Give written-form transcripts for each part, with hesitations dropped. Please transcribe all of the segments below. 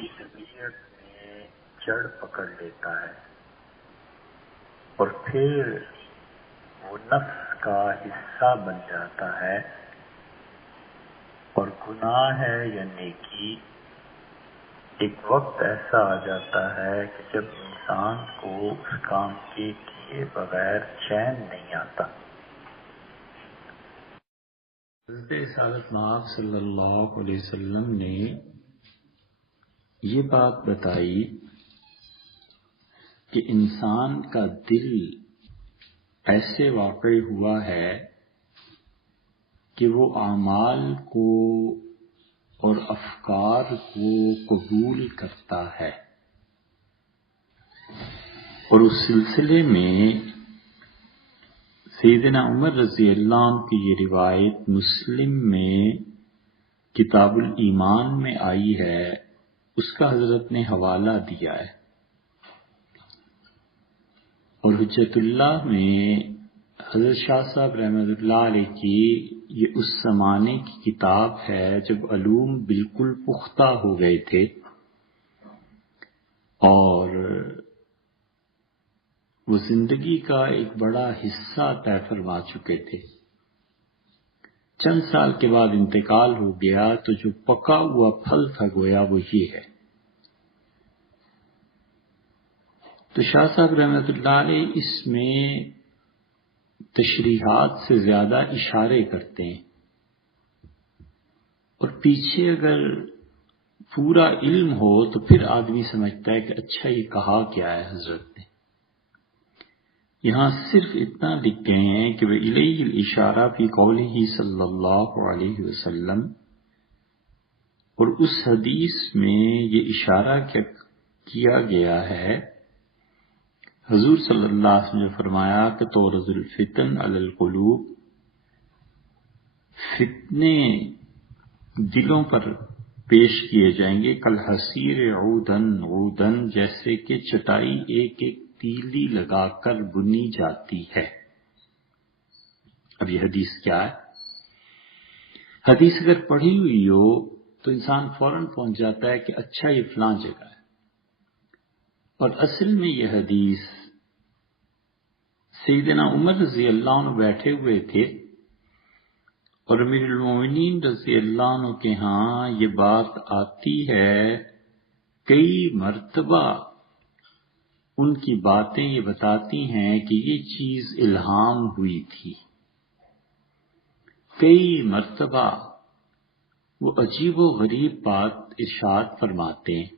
کی طبیعت میں جڑ پکڑ لیتا ہے اور پھر وہ نفس کا حصہ بن جاتا ہے، اور گناہ ہے یا نیکی ایک وقت ایسا آ جاتا ہے کہ جب انسان کو اس کام کے کیے بغیر چین نہیں آتا۔ حضرت رسالت مآب صلی اللہ علیہ وسلم نے یہ بات بتائی کہ انسان کا دل ایسے واقع ہوا ہے کہ وہ اعمال کو اور افکار کو قبول کرتا ہے، اور اس سلسلے میں سیدنا عمر رضی اللہ عنہ کی یہ روایت مسلم میں کتاب الایمان میں آئی ہے، اس کا حضرت نے حوالہ دیا ہے، اور حجت اللہ میں حضرت شاہ صاحب رحمۃ اللہ علیہ کی یہ اس زمانے کی کتاب ہے جب علوم بالکل پختہ ہو گئے تھے اور وہ زندگی کا ایک بڑا حصہ طے فرما چکے تھے۔ چند سال کے بعد انتقال ہو گیا تو جو پکا ہوا پھل تھا گویا وہ یہ ہے۔ تو شاہ صاحب رحمۃ اللہ علیہ اس میں تشریحات سے زیادہ اشارے کرتے ہیں، اور پیچھے اگر پورا علم ہو تو پھر آدمی سمجھتا ہے کہ اچھا یہ کہا کیا ہے حضرت نے۔ یہاں صرف اتنا لکھ گئے ہیں کہ وَإِلَيْهِ الْإِشَارَةُ فِي قَوْلِهِ صلی اللہ علیہ وسلم، اور اس حدیث میں یہ اشارہ کیا گیا ہے، حضور صلی اللہ علیہ وسلم نے فرمایا کہ تورز الفتن علی القلوب، فتنے دلوں پر پیش کیے جائیں گے، کالحصیر عودن عودن، جیسے کہ چٹائی ایک ایک تیلی لگا کر بنی جاتی ہے۔ اب یہ حدیث کیا ہے؟ حدیث اگر پڑھی ہوئی ہو تو انسان فوراً پہنچ جاتا ہے کہ اچھا یہ فلاں جگہ ہے، اور اصل میں یہ حدیث سیدنا عمر رضی اللہ عنہ بیٹھے ہوئے تھے، اور امیر المومنین رضی اللہ عنہ کے ہاں یہ بات آتی ہے، کئی مرتبہ ان کی باتیں یہ بتاتی ہیں کہ یہ چیز الہام ہوئی تھی، کئی مرتبہ وہ عجیب و غریب بات ارشاد فرماتے ہیں،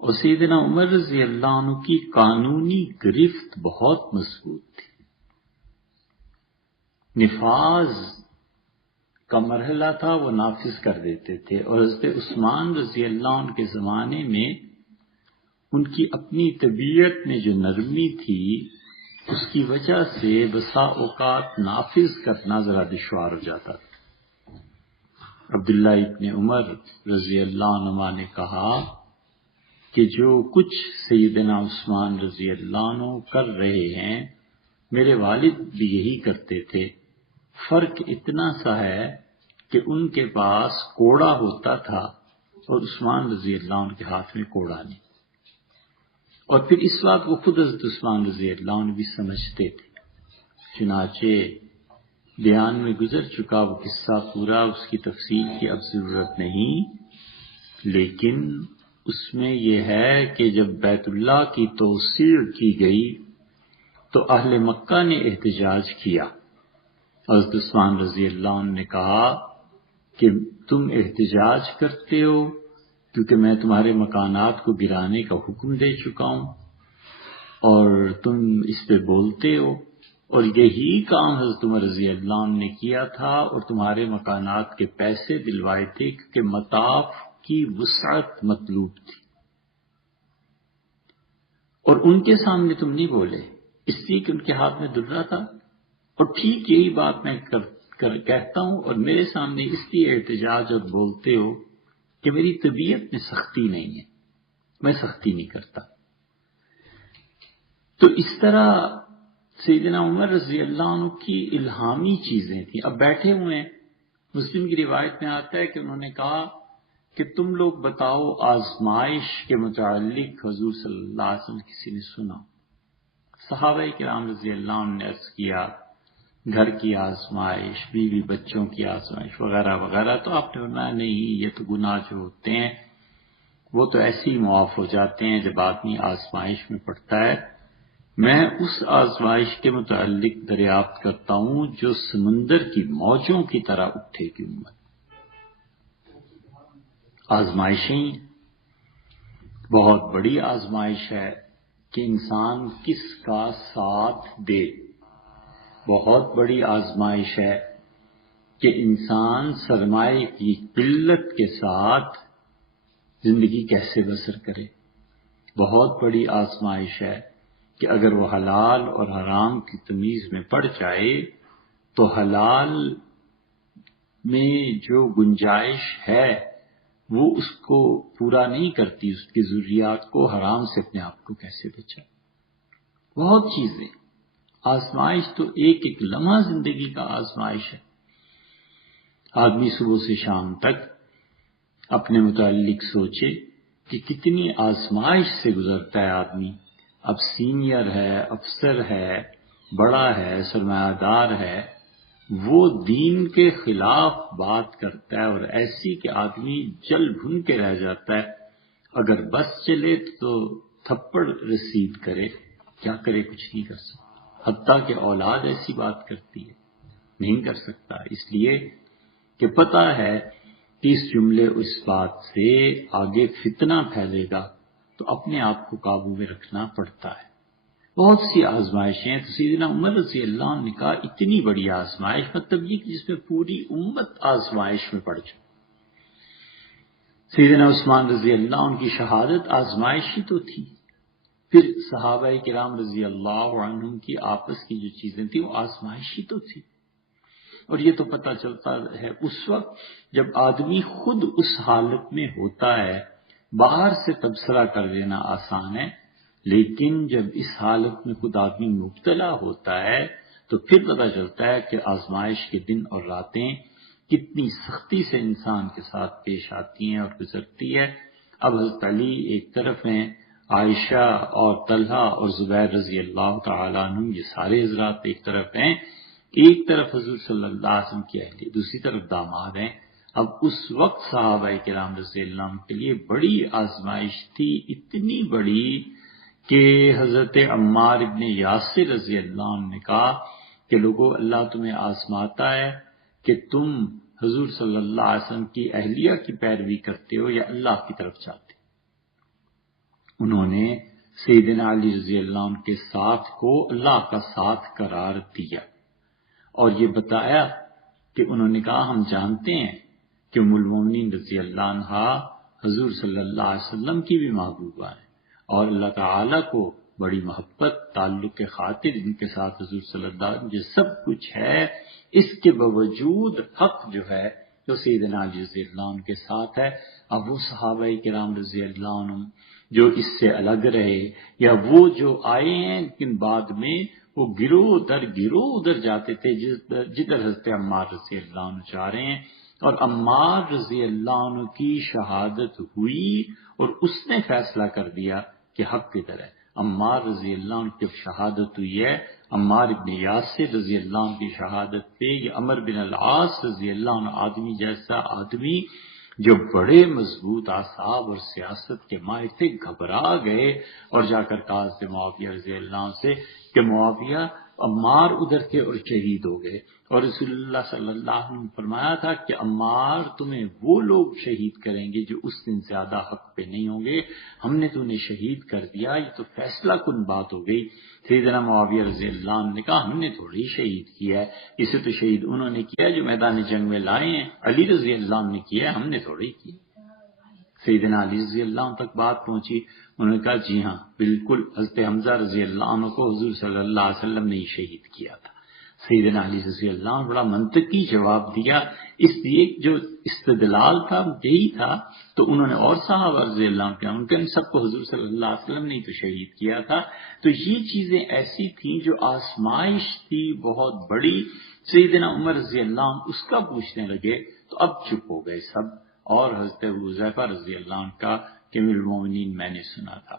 اور سیدنا عمر رضی اللہ عنہ کی قانونی گرفت بہت مضبوط تھی، نفاذ کا مرحلہ تھا وہ نافذ کر دیتے تھے، اور حضرت عثمان رضی اللہ عنہ کے زمانے میں ان کی اپنی طبیعت میں جو نرمی تھی اس کی وجہ سے بسا اوقات نافذ کرنا ذرا دشوار ہو جاتا تھا۔ عبداللہ ابن عمر رضی اللہ عنہ نے کہا کہ جو کچھ سیدنا عثمان رضی اللہ عنہ کر رہے ہیں میرے والد بھی یہی کرتے تھے، فرق اتنا سا ہے کہ ان کے پاس کوڑا ہوتا تھا اور عثمان رضی اللہ عنہ کے ہاتھ میں کوڑا نہیں، اور پھر اس بات وہ خود حضرت عثمان رضی اللہ عنہ بھی سمجھتے تھے، چنانچہ بیان میں گزر چکا وہ قصہ پورا، اس کی تفصیل کی اب ضرورت نہیں، لیکن اس میں یہ ہے کہ جب بیت اللہ کی توسیع کی گئی تو اہل مکہ نے احتجاج کیا، حضرت عثمان رضی اللہ عنہ نے کہا کہ تم احتجاج کرتے ہو کیونکہ میں تمہارے مکانات کو گرانے کا حکم دے چکا ہوں، اور تم اس پہ بولتے ہو، اور یہی کام حضرت عمر رضی اللہ عنہ نے کیا تھا اور تمہارے مکانات کے پیسے دلوائے تھے کیونکہ مطاف کی وسعت مطلوب تھی، اور ان کے سامنے تم نہیں بولے اس لیے کہ ان کے ہاتھ میں درہ تھا، اور ٹھیک یہی بات میں کہتا ہوں، اور میرے سامنے اس لیے احتجاج اور بولتے ہو کہ میری طبیعت میں سختی نہیں ہے، میں سختی نہیں کرتا۔ تو اس طرح سیدنا عمر رضی اللہ عنہ کی الہامی چیزیں تھیں۔ اب بیٹھے ہوئے ہیں، مسلم کی روایت میں آتا ہے کہ انہوں نے کہا کہ تم لوگ بتاؤ آزمائش کے متعلق حضور صلی اللہ علیہ وسلم کسی نے سنا؟ صحابہ کرام رضی اللہ عنہ نے عرض کیا گھر کی آزمائش، بیوی بچوں کی آزمائش وغیرہ وغیرہ، تو آپ نے فرمایا نہیں، یہ تو گناہ جو ہوتے ہیں وہ تو ایسے ہی معاف ہو جاتے ہیں جب آدمی آزمائش میں پڑتا ہے۔ میں اس آزمائش کے متعلق دریافت کرتا ہوں جو سمندر کی موجوں کی طرح اٹھے گی امت۔ آزمائشیں بہت بڑی آزمائش ہے کہ انسان کس کا ساتھ دے، بہت بڑی آزمائش ہے کہ انسان سرمایہ کی قلت کے ساتھ زندگی کیسے بسر کرے، بہت بڑی آزمائش ہے کہ اگر وہ حلال اور حرام کی تمیز میں پڑ جائے تو حلال میں جو گنجائش ہے وہ اس کو پورا نہیں کرتی، اس کی ضروریات کو، حرام سے اپنے آپ کو کیسے بچائے۔ بہت چیزیں، آزمائش تو ایک ایک لمحہ زندگی کا آزمائش ہے۔ آدمی صبح سے شام تک اپنے متعلق سوچے کہ کتنی آزمائش سے گزرتا ہے آدمی۔ اب سینئر ہے، افسر ہے، بڑا ہے، سرمایہ دار ہے، وہ دین کے خلاف بات کرتا ہے اور ایسی کہ آدمی جل بھن کے رہ جاتا ہے۔ اگر بس چلے تو تھپڑ رسید کرے، کیا کرے، کچھ نہیں کر سکتا۔ حتیٰ کہ اولاد ایسی بات کرتی ہے، نہیں کر سکتا، اس لیے کہ پتہ ہے کہ اس جملے اس بات سے آگے فتنہ پھیلے گا، تو اپنے آپ کو قابو میں رکھنا پڑتا ہے۔ بہت سی آزمائشیں ہیں۔ تو سیدنا عمر رضی اللہ عنہ نے کہا اتنی بڑی آزمائش، مطلب یہ کہ جس میں پوری امت آزمائش میں پڑ جائے۔ سیدنا عثمان رضی اللہ عنہ کی شہادت آزمائش ہی تو تھی۔ پھر صحابہ کرام رضی اللہ عنہم کی آپس کی جو چیزیں تھیں وہ آزمائش ہی تو تھی۔ اور یہ تو پتہ چلتا ہے اس وقت جب آدمی خود اس حالت میں ہوتا ہے۔ باہر سے تبصرہ کر دینا آسان ہے، لیکن جب اس حالت میں خود آدمی مبتلا ہوتا ہے تو پھر پتہ چلتا ہے کہ آزمائش کے دن اور راتیں کتنی سختی سے انسان کے ساتھ پیش آتی ہیں اور گزرتی ہے۔ اب حضرت علی ایک طرف ہیں، عائشہ اور طلحہ اور زبیر رضی اللہ تعالیٰ عنہ، یہ سارے حضرات ایک طرف ہیں، ایک طرف حضور صلی اللہ علیہ وسلم کی اہلیہ، دوسری طرف داماد ہیں۔ اب اس وقت صحابہ کرام رضی اللہ عنہ کے لیے بڑی آزمائش تھی، اتنی بڑی کہ حضرت عمار ابن یاسر رضی اللہ عنہ نے کہا کہ لوگو، اللہ تمہیں آزماتا ہے کہ تم حضور صلی اللہ علیہ وسلم کی اہلیہ کی پیروی کرتے ہو یا اللہ کی طرف جاتے ہو۔ انہوں نے سیدنا علی رضی اللہ عنہ کے ساتھ کو اللہ کا ساتھ قرار دیا اور یہ بتایا کہ انہوں نے کہا ہم جانتے ہیں کہ ام المومنین رضی اللہ عنہا حضور صلی اللہ علیہ وسلم کی بھی محبوبہ ہیں اور اللہ تعالیٰ کو بڑی محبت تعلق کے خاطر ان کے ساتھ حضور صلی اللہ علیہ وسلم جو سب کچھ ہے، اس کے باوجود حق جو ہے جو سیدنا علی رضی اللہ عنہ کے ساتھ ہے۔ اب وہ صحابہ کرام رضی اللہ عنہ جو اس سے الگ رہے یا وہ جو آئے ہیں لیکن بعد میں وہ گروہ در گروہ ادھر جاتے تھے جدھر حضرت عمار رضی اللہ عنہ جا رہے ہیں، اور عمار رضی اللہ عنہ کی شہادت ہوئی اور اس نے فیصلہ کر دیا کہ حق کدھر ہے۔ عمار رضی اللہ عنہ کی شہادت ہوئی ہے، عمار ابن یاسر رضی اللہ عنہ کی شہادت پہ یہ عمر بن العاص رضی اللہ عنہ آدمی جیسا آدمی جو بڑے مضبوط اعصاب اور سیاست کے ماہر تھے گھبرا گئے اور جا کر کہا حضرت معاویہ رضی اللہ عنہ سے کہ معاویہ، عمار ادھر تھے اور شہید ہو گئے، اور رسول اللہ صلی اللہ علیہ وسلم نے فرمایا تھا کہ عمار تمہیں وہ لوگ شہید کریں گے جو اس دن زیادہ حق پہ نہیں ہوں گے، ہم نے تو انہیں شہید کر دیا، یہ تو فیصلہ کن بات ہو گئی۔ سیدنا معاویہ رضی اللہ عنہ نے کہا ہم نے تھوڑی شہید کیا ہے، اسے تو شہید انہوں نے کیا جو میدان جنگ میں لائے ہیں، علی رضی اللہ عنہ نے کیا، ہم نے تھوڑی کیا۔ سیدنا علی رضی اللہ عنہ تک بات پہنچی، انہوں نے کہا جی ہاں بالکل، حضرت حمزہ رضی اللہ عنہ کو حضور صلی اللہ علیہ وسلم نے شہید کیا تھا۔ سیدنا علی رضی اللہ عنہ بڑا منطقی جواب دیا، اس لیے جو استدلال تھا یہی تھا، تو انہوں نے اور صحابہ رضی اللہ عنہ ان کے سب کو حضور صلی اللہ علیہ وسلم نے تو شہید کیا تھا۔ تو یہ چیزیں ایسی تھیں جو آزمائش تھی بہت بڑی۔ سیدنا عمر رضی اللہ عنہ اس کا پوچھنے لگے تو اب چپ ہو گئے سب، اور حضرت حذیفہ رضی اللہ عنہ کا کہ امیر المومنین میں نے سنا تھا۔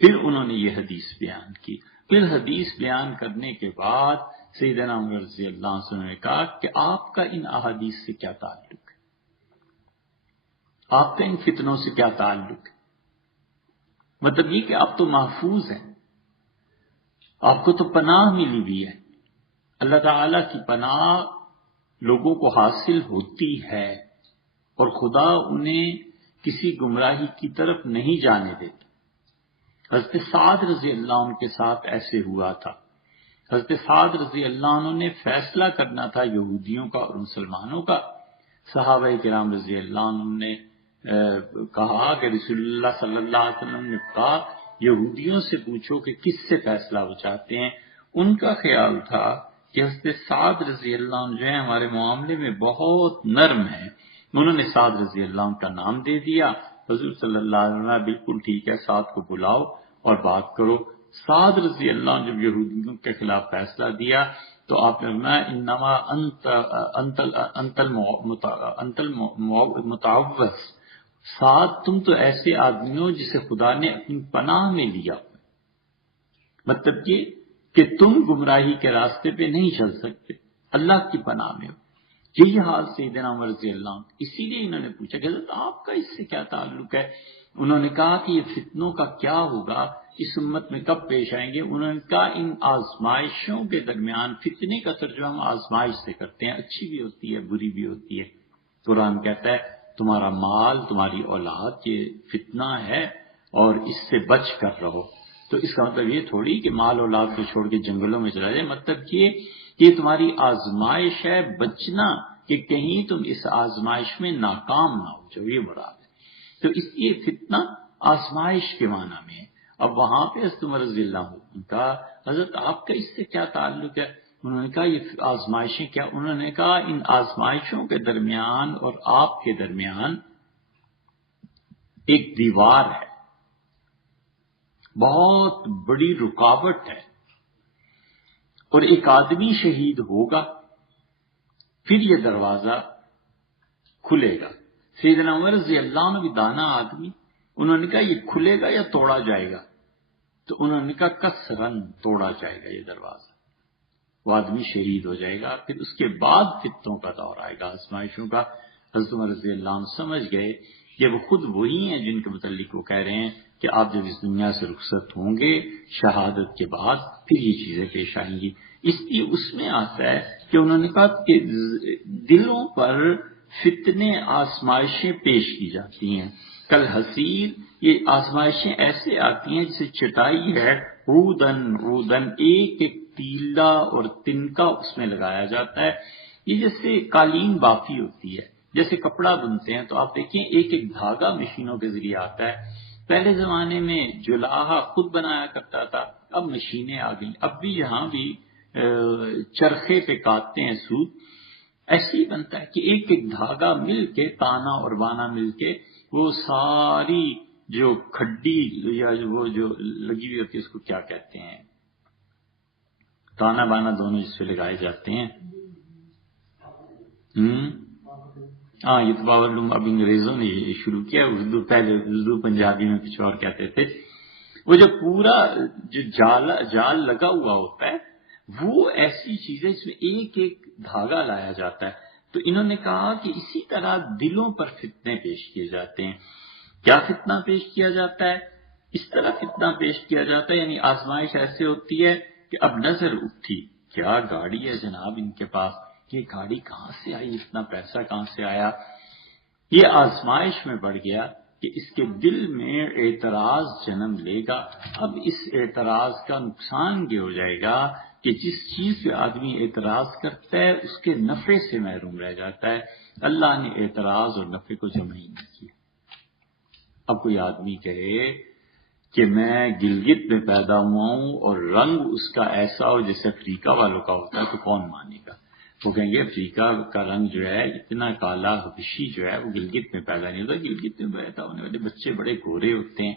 پھر انہوں نے یہ حدیث بیان کی۔ پھر حدیث بیان کرنے کے بعد سیدنا عمر رضی اللہ عنہ نے کہا کہ آپ کا ان احادیث سے کیا تعلق ہے، آپ کا ان فتنوں سے کیا تعلق ہے؟ مطلب یہ کہ آپ تو محفوظ ہیں، آپ کو تو پناہ ملی ہوئی ہے، اللہ تعالی کی پناہ لوگوں کو حاصل ہوتی ہے اور خدا انہیں کسی گمراہی کی طرف نہیں جانے دیتا۔ حضرت سعد رضی اللہ عنہ کے ساتھ ایسے ہوا تھا۔ حضرت سعد رضی اللہ عنہ نے فیصلہ کرنا تھا یہودیوں کا اور مسلمانوں کا۔ صحابہ کرام رضی اللہ عنہ نے کہا کہ رسول اللہ صلی اللہ علیہ وسلم نے کہا یہودیوں سے پوچھو کہ کس سے فیصلہ وہ چاہتے ہیں۔ ان کا خیال تھا کہ حضرت سعد رضی اللہ عنہ جو ہے ہمارے معاملے میں بہت نرم ہے۔ انہوں نے سعد رضی اللہ عنہ کا نام دے دیا۔ حضور صلی اللہ علیہ وسلم بالکل ٹھیک ہے، سعد کو بلاؤ اور بات کرو۔ سعد رضی اللہ عنہ جب یہودیوں کے خلاف فیصلہ دیا تو آپ نے فرمایا انما انت المتعوذ، سعد تم تو ایسے آدمی ہو جسے خدا نے اپنی پناہ میں لیا، مطلب یہ کہ تم گمراہی کے راستے پہ نہیں چل سکتے، اللہ کی پناہ میں ہو۔ یہی حال سیدنا عمر رضی اللہ عنہ، اسی لیے انہوں نے پوچھا کہ حضرت آپ کا اس سے کیا تعلق ہے؟ انہوں نے کہا کہ یہ فتنوں کا کیا ہوگا، اس امت میں کب پیش آئیں گے؟ انہوں نے کہا ان آزمائشوں کے درمیان، فتنے کا ترجمہ ہم آزمائش سے کرتے ہیں، اچھی بھی ہوتی ہے بری بھی ہوتی ہے۔ قرآن کہتا ہے تمہارا مال تمہاری اولاد یہ فتنہ ہے اور اس سے بچ کر رہو۔ تو اس کا مطلب یہ تھوڑی کہ مال اولاد کو چھوڑ کے جنگلوں میں چلا جائے، مطلب یہ تمہاری آزمائش ہے، بچنا کہ کہیں تم اس آزمائش میں ناکام نہ ہو جاؤ، یہ مراد ہے۔ تو اس لیے فتنہ آزمائش کے معنی میں ہے۔ اب وہاں پہ حضرت عمر رضی اللہ عنہ کا حضرت آپ کا اس سے کیا تعلق ہے؟ انہوں نے کہا یہ آزمائشیں کیا؟ انہوں نے کہا ان آزمائشوں کے درمیان اور آپ کے درمیان ایک دیوار ہے، بہت بڑی رکاوٹ ہے، اور ایک آدمی شہید ہوگا پھر یہ دروازہ کھلے گا۔ سیدنا عمر رضی اللہ عنہ بھی دانا آدمی، انہوں نے کہا یہ کھلے گا یا توڑا جائے گا؟ تو انہوں نے کہا کسرن، توڑا جائے گا یہ دروازہ، وہ آدمی شہید ہو جائے گا، پھر اس کے بعد فتنوں کا دور آئے گا، آزمائشوں کا۔ حضرت عمر رضی اللہ عنہ سمجھ گئے کہ وہ خود وہی ہیں جن کے متعلق وہ کہہ رہے ہیں کہ آپ جب اس دنیا سے رخصت ہوں گے شہادت کے بعد پھر یہ چیزیں پیش آئیں گی۔ اس لیے اس میں آتا ہے کہ انہوں نے کہا کہ دلوں پر فتنے آزمائشیں پیش کی جاتی ہیں، کل حسیر، یہ آزمائشیں ایسے آتی ہیں جیسے چٹائی ہے، رودن ایک ایک تیلا اور تنکا اس میں لگایا جاتا ہے۔ یہ جیسے قالین بافی ہوتی ہے، جیسے کپڑا بنتے ہیں تو آپ دیکھیں ایک ایک دھاگا مشینوں کے ذریعے آتا ہے۔ پہلے زمانے میں جلاحہ خود بنایا کرتا تھا، اب مشینیں آ گئیں، اب بھی یہاں بھی چرخے پہ کاٹتے ہیں سوت، ایسے ہی بنتا ہے کہ ایک ایک دھاگا مل کے، تانا اور بانا مل کے، وہ ساری جو کھڈی یا وہ جو لگی ہوئی ہوتی ہے اس کو کیا کہتے ہیں، تانا بانا دونوں جس پہ لگائے جاتے ہیں، ہاں یہ تو پاور لوم اب انگریزوں نے یہ شروع کیا، اردو پہلے اردو پنجابی میں کچھ اور کہتے تھے۔ وہ جو پورا جو جال لگا ہوا ہوتا ہے وہ ایسی چیزیں اس میں ایک ایک دھاگا لایا جاتا ہے۔ تو انہوں نے کہا کہ اسی طرح دلوں پر فتنے پیش کیے جاتے ہیں۔ کیا فتنہ پیش کیا جاتا ہے؟ اس طرح فتنہ پیش کیا جاتا ہے، یعنی آزمائش ایسے ہوتی ہے کہ اب نظر اٹھی کیا گاڑی ہے جناب ان کے پاس، یہ گاڑی کہاں سے آئی، اتنا پیسہ کہاں سے آیا؟ یہ آزمائش میں بڑھ گیا کہ اس کے دل میں اعتراض جنم لے گا۔ اب اس اعتراض کا نقصان یہ ہو جائے گا کہ جس چیز پہ آدمی اعتراض کرتا ہے اس کے نفع سے محروم رہ جاتا ہے۔ اللہ نے اعتراض اور نفع کو جمع ہی نہیں کیا۔ اب کوئی آدمی کہے کہ میں گلگت میں پیدا ہوا ہوں اور رنگ اس کا ایسا ہو جیسے افریقہ والوں کا ہوتا ہے تو کون مانے گا؟ وہ کہیں گے افریقہ کا رنگ جو ہے اتنا کالا حبشی جو ہے وہ گلگت میں پیدا نہیں ہوتا، گلگت میں پیدا ہونے والے بچے بڑے گورے ہوتے ہیں۔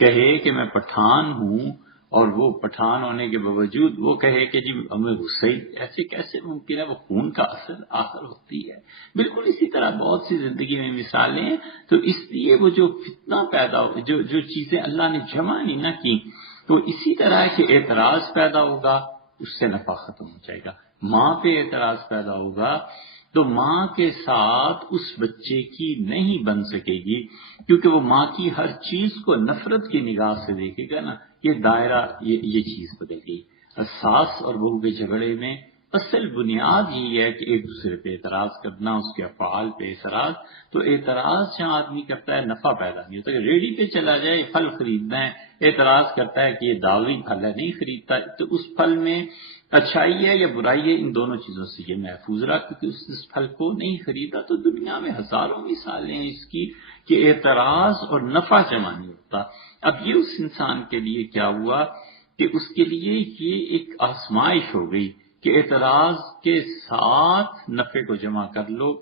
کہے کہ میں پٹھان ہوں اور وہ پٹھان ہونے کے باوجود وہ کہے کہ جی ہمیں غصہ ہی، ایسے کیسے ممکن ہے؟ وہ خون کا اثر آخر ہوتی ہے۔ بالکل اسی طرح بہت سی زندگی میں مثالیں ہیں۔ تو اس لیے وہ جو فتنہ پیدا ہو، جو چیزیں اللہ نے جمع نہیں نہ کی، تو اسی طرح کے اعتراض پیدا ہوگا، اس سے نفع ختم ہو جائے گا۔ ماں پہ اعتراض پیدا ہوگا تو ماں کے ساتھ اس بچے کی نہیں بن سکے گی، کیونکہ وہ ماں کی ہر چیز کو نفرت کی نگاہ سے دیکھے گا نا۔ یہ دائرہ، یہ چیز بدل گئی۔ ساس اور بہو کے جھگڑے میں اصل بنیاد یہی ہے کہ ایک دوسرے پہ اعتراض کرنا، اس کے افعال پہ اعتراض۔ تو اعتراض جہاں آدمی کرتا ہے نفع پیدا نہیں ہوتا۔ کہ ریڑھی پہ چلا جائے پھل خریدنا ہے، اعتراض کرتا ہے کہ یہ داغی پھل ہے، نہیں خریدتا، تو اس پھل میں اچھائی ہے یا برائی ہے، ان دونوں چیزوں سے یہ محفوظ رہا، کیونکہ اس پھل کو نہیں خریدا۔ تو دنیا میں ہزاروں مثالیں ہیں اس کی کہ اعتراض اور نفع جمع نہیں ہوتا۔ اب یہ اس انسان کے لیے کیا ہوا کہ اس کے لیے یہ ایک آزمائش ہو گئی کہ اعتراض کے ساتھ نفع کو جمع کر لو۔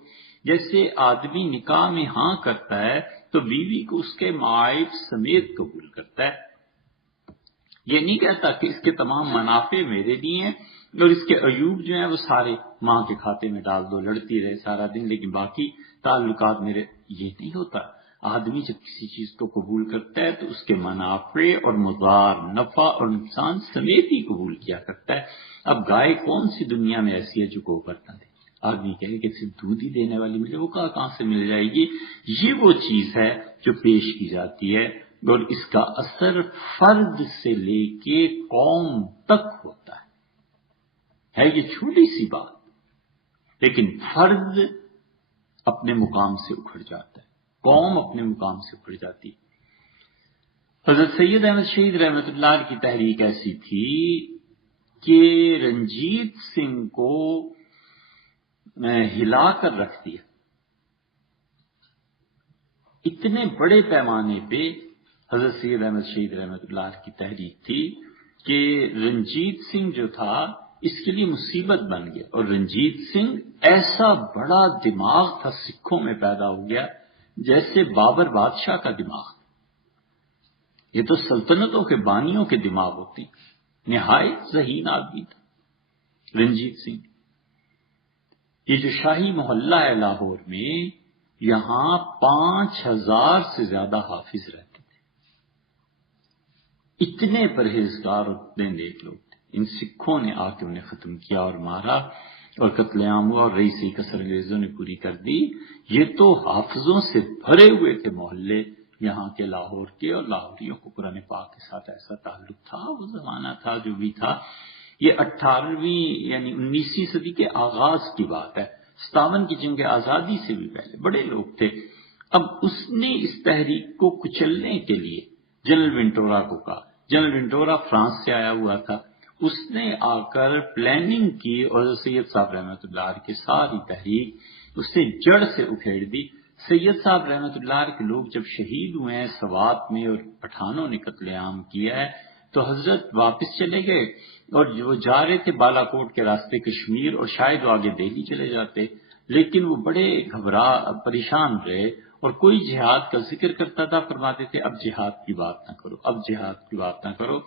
جیسے آدمی نکاح میں ہاں کرتا ہے تو بیوی کو اس کے معائب سمیت قبول کرتا ہے، یہ نہیں کہتا کہ اس کے تمام منافع میرے لیے ہیں اور اس کے عیوب جو ہیں وہ سارے ماں کے کھاتے میں ڈال دو، لڑتی رہے سارا دن لیکن باقی تعلقات میرے۔ یہ نہیں ہوتا۔ آدمی جب کسی چیز کو قبول کرتا ہے تو اس کے منافع اور مضار، نفع اور نقصان سمیت ہی قبول کیا کرتا ہے۔ اب گائے کون سی دنیا میں ایسی ہے جو گوبر نہ دے؟ آدمی کہے کہ صرف دودھ ہی دینے والی ملے، وہ کہاں سے مل جائے گی؟ یہ وہ چیز ہے جو پیش کی جاتی ہے، اور اس کا اثر فرد سے لے کے قوم تک ہوتا ہے یہ چھوٹی سی بات، لیکن فرد اپنے مقام سے اکھڑ جاتا ہے، قوم اپنے مقام سے اکھڑ جاتی ہے۔ حضرت سید احمد شہید رحمۃ اللہ علیہ کی تحریک ایسی تھی کہ رنجیت سنگھ کو ہلا کر رکھ دیا۔ اتنے بڑے پیمانے پہ حضرت سید احمد شہید رحمۃ اللہ علیہ کی تحریک تھی کہ رنجیت سنگھ جو تھا اس کے لیے مصیبت بن گیا، اور رنجیت سنگھ ایسا بڑا دماغ تھا سکھوں میں پیدا ہو گیا جیسے بابر بادشاہ کا دماغ۔ یہ تو سلطنتوں کے بانیوں کے دماغ ہوتی، نہایت ذہین آدمی تھا رنجیت سنگھ۔ یہ جو شاہی محلہ ہے لاہور میں، یہاں 5000 سے زیادہ حافظ رہتے تھے، اتنے پرہیزگار اور اتنے نیک لوگ تھے۔ ان سکھوں نے آ کے انہیں ختم کیا اور مارا اور قتل عام ہوا اور رئیسی کسر انگریزوں نے پوری کر دی۔ یہ تو حافظوں سے بھرے ہوئے تھے محلے یہاں کے لاہور کے، اور لاہوریوں کو قرآن پاک کے ساتھ ایسا تعلق تھا، وہ زمانہ تھا جو بھی تھا۔ یہ 18ویں یعنی 19ویں صدی کے آغاز کی بات ہے، 57 کی جنگ آزادی سے بھی پہلے بڑے لوگ تھے۔ اب اس نے اس تحریک کو کچلنے کے لیے جنرل ونٹورا کو کہا۔ جنرل ونٹورا فرانس سے آیا ہوا تھا، اس نے آ کر پلاننگ کی اور سید صاحب رحمۃ اللہ علیہ کی ساری تحریک اس نے جڑ سے اکھیڑ دی۔ سید صاحب رحمۃ اللہ علیہ کے لوگ جب شہید ہوئے ہیں سوات میں اور پٹھانوں نے قتل عام کیا ہے تو حضرت واپس چلے گئے، اور وہ جا رہے تھے بالا کوٹ کے راستے کشمیر، اور شاید وہ آگے دہلی چلے جاتے، لیکن وہ بڑے پریشان رہے، اور کوئی جہاد کا ذکر کرتا تھا، فرماتے تھے اب جہاد کی بات نہ کرو، اب جہاد کی بات نہ کرو۔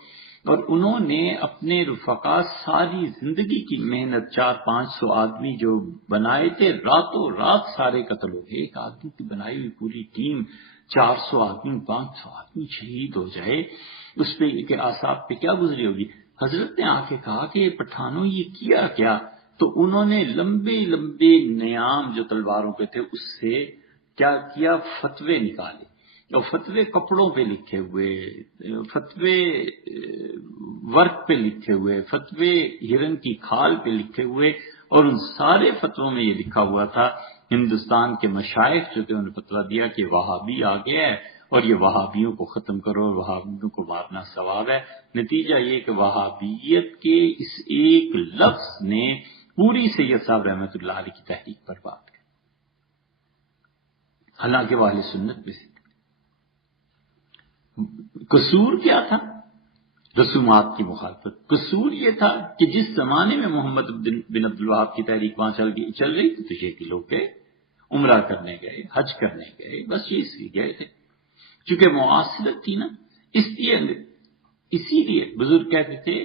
اور انہوں نے اپنے رفقا ساری زندگی کی محنت، 400-500 آدمی جو بنائے تھے، راتوں رات سارے قتل ہو گئے۔ ایک آدمی کی بنائی ہوئی پوری ٹیم 400 آدمی 500 آدمی شہید ہو جائے، اس پہ کہ اعصاب پہ کیا گزری ہوگی۔ حضرت نے آ کے کہا کہ پٹھانوں یہ کیا کیا؟ تو انہوں نے لمبے لمبے نیام جو تلواروں پہ تھے اس سے کیا کیا، فتوے نکالے، اور فتوے کپڑوں پہ لکھے ہوئے، فتوے ورق پہ لکھے ہوئے، فتوے ہرن کی کھال پہ لکھے ہوئے، اور ان سارے فتووں میں یہ لکھا ہوا تھا ہندوستان کے مشائخ جو تھے انہوں نے فتویٰ دیا کہ وہابی آ گیا ہے اور یہ وہابیوں کو ختم کرو اور وہابیوں کو مارنا ثواب ہے۔ نتیجہ یہ کہ وہابیت کے اس ایک لفظ نے پوری سید صاحب رحمۃ اللہ علیہ کی تحریک پر بات کی، حالانکہ وہ اہل سنت میں سے تھے۔ قصور کیا تھا؟ رسومات کی مخالفت۔ قصور یہ تھا کہ جس زمانے میں محمد بن عبد الوہاب کی تحریک وہاں چل رہی تھی تو یہ کہ لوگ گئے، عمرہ کرنے گئے، حج کرنے گئے، بس یہ اس لیے گئے تھے، چونکہ معاصرت تھی نا، اس لیے اسی لیے بزرگ کہتے تھے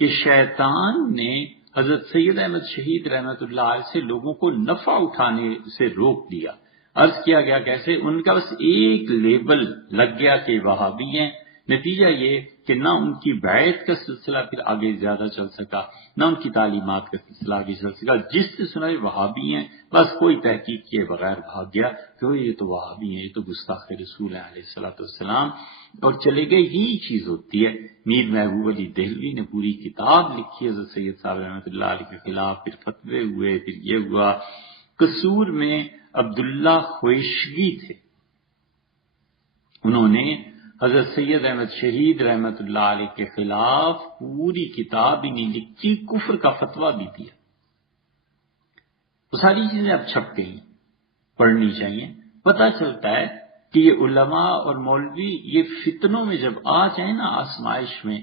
کہ شیطان نے حضرت سید احمد شہید رحمت اللہ علیہ سے لوگوں کو نفع اٹھانے سے روک دیا. عرض کیا گیا کیسے؟ ان کا بس ایک لیبل لگ گیا کہ وہابی ہیں. نتیجہ یہ کہ نہ ان کی بیعت کا سلسلہ پھر آگے زیادہ چل سکا، نہ ان کی تعلیمات کا سلسلہ آگے چل سکا. جس سے سنا وہابی ہیں بس کوئی تحقیق کیے بغیر بھاگ گیا کہ یہ تو وہابی ہیں، یہ تو گستاخ رسول ہیں علیہ الصلوۃ والسلام، اور چلے گئے. یہی چیز ہوتی ہے. میر محبوب علی دہلوی نے پوری کتاب لکھی حضرت سید صاحب رحمۃ اللہ علیہ کے خلاف، پھر فتوے ہوئے، پھر یہ ہوا. قصور میں عبداللہ خویشگی تھے، انہوں نے حضرت سید احمد شہید رحمت اللہ علیہ کے خلاف پوری کتاب ہی نہیں لکھی، کفر کا فتویٰ بھی دیا. وہ ساری چیزیں اب چھپ گئی، پڑھنی چاہیے. پتہ چلتا ہے کہ یہ علماء اور مولوی یہ فتنوں میں جب آ جائیں نا، آزمائش میں،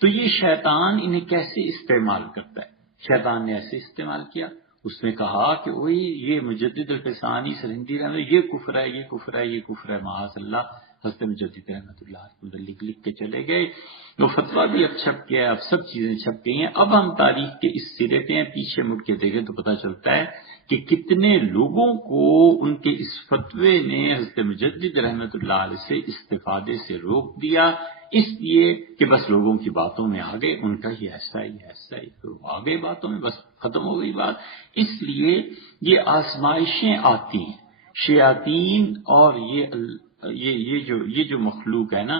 تو یہ شیطان انہیں کیسے استعمال کرتا ہے. شیطان نے ایسے استعمال کیا، اس نے کہا کہ وہی یہ مجدد الفسانی سرہندی رحمت، یہ کفر ہے، یہ کفر ہے، یہ کفر ہے، معاذ اللہ. حضرت مجدد رحمت اللہ علیہ لکھ کے چلے گئے. وہ فتویٰ بھی اب چھپ گیا، اب سب چیزیں چھپ گئی ہیں. اب ہم تاریخ کے اس سرے پہ ہیں، پیچھے مڑ کے دیکھیں تو پتہ چلتا ہے کہ کتنے لوگوں کو ان کے اس فتوے نے حضرت مجدد رحمت اللہ علیہ سے استفادے سے روک دیا، اس لیے کہ بس لوگوں کی باتوں میں آ گئے، ان کا ہی ایسا ہی ایسا ہی، تو آ گئے باتوں میں، بس ختم ہو گئی بات. اس لیے یہ آزمائشیں آتی ہیں. شیاطین اور یہ جو مخلوق ہے نا،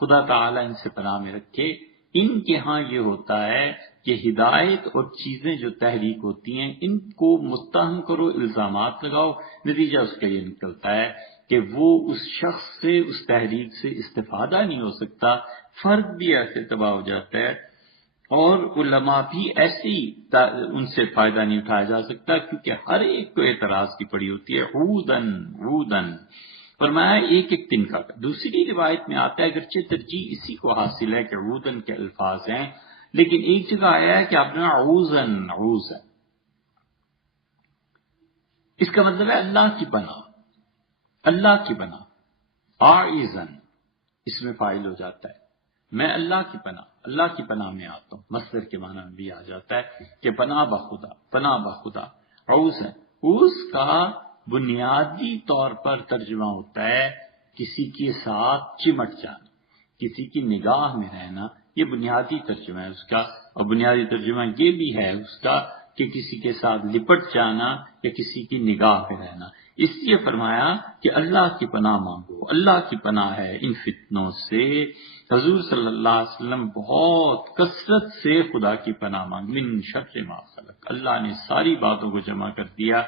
خدا تعالیٰ ان سے پناہ میں رکھے. ان کے ہاں یہ ہوتا ہے کہ ہدایت اور چیزیں جو تحریک ہوتی ہیں ان کو متہم کرو، الزامات لگاؤ، نتیجہ اس کا یہ نکلتا ہے کہ وہ اس شخص سے، اس تحریک سے استفادہ نہیں ہو سکتا. فرد بھی ایسے تباہ ہو جاتا ہے، اور علماء بھی ایسے ہی ان سے فائدہ نہیں اٹھایا جا سکتا، کیونکہ ہر ایک کو اعتراض کی پڑی ہوتی ہے. عودن فرمایا ایک ایک دن کا. دوسری روایت میں آتا ہے، اگرچہ ترجیح اسی کو حاصل ہے کہ عودن کے الفاظ ہیں، لیکن ایک جگہ آیا ہے کہ آپ نے عوزن. اس کا مطلب ہے اللہ کی پناہ، اللہ کی پناہ. عائزن اس میں فاعل ہو جاتا ہے، میں اللہ کی پناہ میں آتا ہوں. مصدر کے معنی میں بھی آ جاتا ہے کہ پناہ بخدا. عوز کا بنیادی طور پر ترجمہ ہوتا ہے کسی کے ساتھ چمٹ جانا، کسی کی نگاہ میں رہنا. یہ بنیادی ترجمہ ہے اس کا. اور بنیادی ترجمہ یہ بھی ہے اس کا کہ کسی کے ساتھ لپٹ جانا یا کسی کی نگاہ میں رہنا. اس لیے فرمایا کہ اللہ کی پناہ مانگو، اللہ کی پناہ ہے ان فتنوں سے. حضور صلی اللہ علیہ وسلم بہت کثرت سے خدا کی پناہ مانگ. من شر ما خلق، اللہ نے ساری باتوں کو جمع کر دیا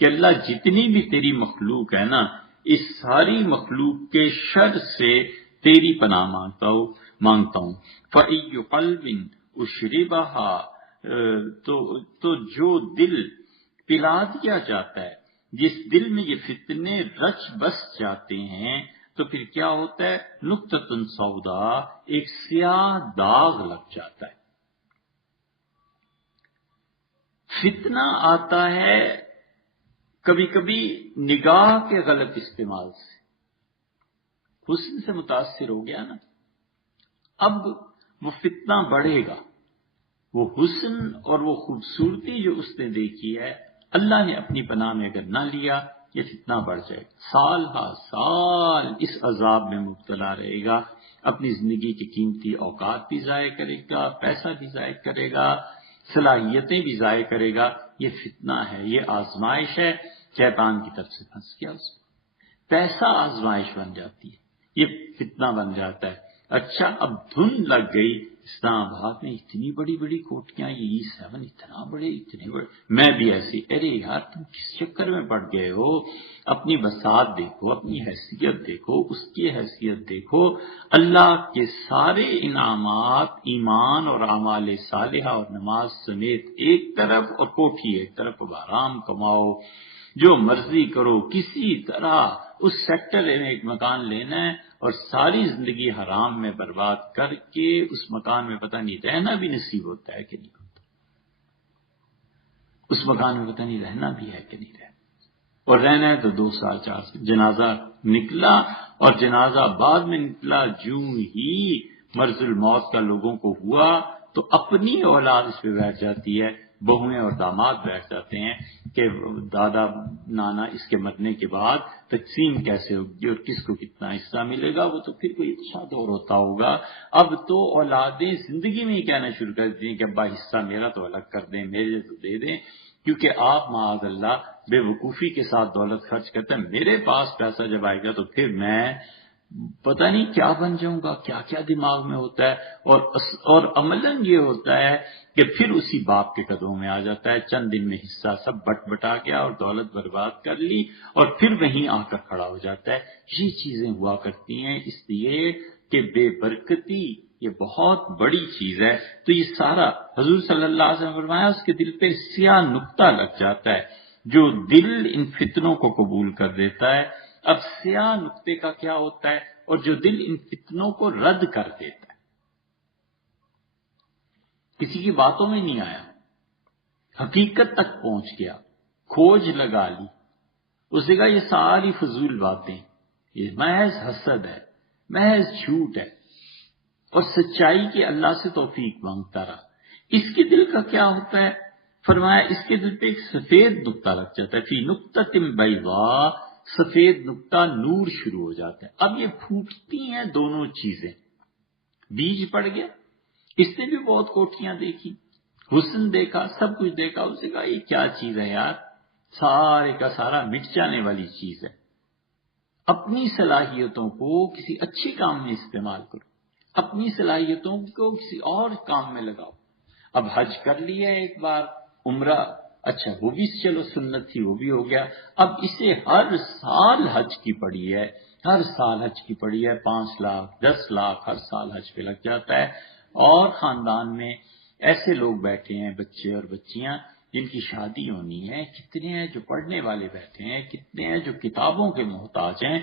کہ اللہ جتنی بھی تیری مخلوق ہے نا، اس ساری مخلوق کے شر سے تیری پناہ مانگتا ہوں. فَأَيُّ قَلْبٍ أُشْرِبَهَا، تو جو دل پلا دیا جاتا ہے، جس دل میں یہ فتنے رچ بس جاتے ہیں، تو پھر کیا ہوتا ہے؟ نقطۃ سودا، ایک سیاہ داغ لگ جاتا ہے. فتنہ آتا ہے کبھی کبھی نگاہ کے غلط استعمال سے. حسن سے متاثر ہو گیا نا، اب وہ فتنہ بڑھے گا. وہ حسن اور وہ خوبصورتی جو اس نے دیکھی ہے، اللہ نے اپنی پناہ میں اگر نہ لیا، یہ فتنہ بڑھ جائے گا. سال ہر سال اس عذاب میں مبتلا رہے گا، اپنی زندگی کی قیمتی اوقات بھی ضائع کرے گا، پیسہ بھی ضائع کرے گا، صلاحیتیں بھی ضائع کرے گا. یہ فتنہ ہے، یہ آزمائش ہے، شیطان کی طرف سے پھنس گیا. اس پیسہ آزمائش بن جاتی ہے، یہ فتنہ بن جاتا ہے. اچھا اب دھن لگ گئی، اسلام آباد میں اتنی بڑی بڑی کوٹیاں، یہ E7 اتنے بڑے، میں بھی ایسی. ارے یار تم کس چکر میں پڑ گئے ہو؟ اپنی بساط دیکھو، اپنی حیثیت دیکھو، اس کی حیثیت دیکھو. اللہ کے سارے انعامات ایمان اور اعمال صالحہ اور نماز سمیت ایک طرف، اور کوٹھی ایک طرف. اب آرام کماؤ، جو مرضی کرو، کسی طرح اس سیکٹر میں ایک مکان لینا ہے اور ساری زندگی حرام میں برباد کر کے اس مکان میں پتہ نہیں رہنا بھی نصیب ہوتا ہے کہ نہیں ہوتا، اس مکان میں پتہ نہیں رہنا بھی ہے کہ نہیں رہنا. اور رہنا ہے تو 2 سال 4 سال. جنازہ نکلا، اور جنازہ بعد میں نکلا، جو ہی مرض الموت کا لوگوں کو ہوا تو اپنی اولاد اس پہ بیٹھ جاتی ہے، بہویں اور داماد بیٹھ جاتے ہیں کہ دادا نانا اس کے مرنے کے بعد تقسیم کیسے ہوگی اور کس کو کتنا حصہ ملے گا، وہ تو پھر کوئی اچھا دور ہوتا ہوگا۔ اب تو اولادیں زندگی میں ہی کہنا شروع کر دیتی ہیں کہ ابا حصہ میرا تو الگ کر دیں، میرے تو دے دیں، کیونکہ آپ معاذ اللہ بے وقوفی کے ساتھ دولت خرچ کرتے ہیں۔ میرے پاس پیسہ جب آئے گا تو پھر میں پتہ نہیں کیا بن جاؤں گا، کیا کیا دماغ میں ہوتا ہے، اور عملاً یہ ہوتا ہے کہ پھر اسی باپ کے قدموں میں آ جاتا ہے، چند دن میں حصہ سب بٹ بٹا گیا اور دولت برباد کر لی اور پھر وہیں آ کر کھڑا ہو جاتا ہے۔ یہ چیزیں ہوا کرتی ہیں، اس لیے کہ بے برکتی یہ بہت بڑی چیز ہے۔ تو یہ سارا حضور صلی اللہ علیہ وسلم نے فرمایا اس کے دل پہ سیاہ نقطہ لگ جاتا ہے، جو دل ان فتنوں کو قبول کر دیتا ہے۔ اب سیاہ نقطے کا کیا ہوتا ہے؟ اور جو دل ان فتنوں کو رد کر دیتا ہے، کسی کی باتوں میں نہیں آیا، حقیقت تک پہنچ گیا، کھوج لگا لی، اس نے کہا یہ ساری فضول باتیں، یہ محض حسد ہے، محض جھوٹ ہے، اور سچائی کی اللہ سے توفیق مانگتا رہا۔ اس کے دل کا کیا ہوتا ہے؟ فرمایا اس کے دل پہ ایک سفید نقطہ لگ جاتا ہے، فی نقطۃ بیضاء، سفید نقطہ، نور شروع ہو جاتا ہے۔ اب یہ پھوٹتی ہیں دونوں چیزیں، بیج پڑ گیا، اس نے بھی بہت کوٹھیاں دیکھی، حسن دیکھا، سب کچھ دیکھا، اس نے کہا یہ کیا چیز ہے یار، سارے کا سارا مٹ جانے والی چیز ہے۔ اپنی صلاحیتوں کو کسی اچھے کام میں استعمال کرو، اپنی صلاحیتوں کو کسی اور کام میں لگاؤ۔ اب حج کر لیا ایک بار، عمرہ اچھا وہ بھی چلو سنت تھی وہ بھی ہو گیا، اب اسے ہر سال حج کی پڑی ہے، ہر سال حج کی پڑی ہے، 5 لاکھ 10 لاکھ ہر سال حج پہ لگ جاتا ہے۔ اور خاندان میں ایسے لوگ بیٹھے ہیں، بچے اور بچیاں جن کی شادی ہونی ہے، کتنے ہیں جو پڑھنے والے بیٹھے ہیں، کتنے ہیں جو کتابوں کے محتاج ہیں،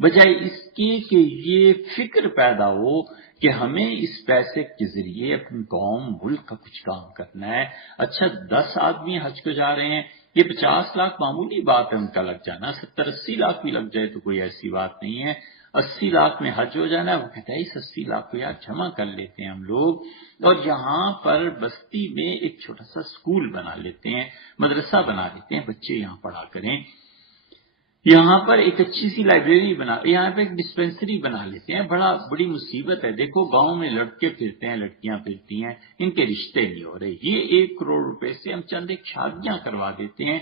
بجائے اس کے کہ یہ فکر پیدا ہو کہ ہمیں اس پیسے کے ذریعے اپنی قوم ملک کا کچھ کام کرنا ہے۔ اچھا 10 آدمی حج کو جا رہے ہیں، یہ 50 لاکھ معمولی بات ہے ان کا لگ جانا، 70-80 لاکھ بھی لگ جائے تو کوئی ایسی بات نہیں ہے۔ 80 لاکھ میں حج ہو جانا ہے، وہ کہتا ہے اس 80 لاکھ کو یار جمع کر لیتے ہیں ہم لوگ، اور یہاں پر بستی میں ایک چھوٹا سا اسکول بنا لیتے ہیں، مدرسہ بنا لیتے ہیں، بچے یہاں پڑھا کریں، یہاں پر ایک اچھی سی لائبریری بنا، یہاں پہ ایک ڈسپینسری بنا لیتے ہیں۔ بڑی مصیبت ہے، دیکھو گاؤں میں لڑکے پھرتے ہیں، لڑکیاں پھرتی ہیں، ان کے رشتے نہیں ہو رہے، یہ 1 کروڑ روپے سے ہم چند ایک شادیاں کروا دیتے ہیں۔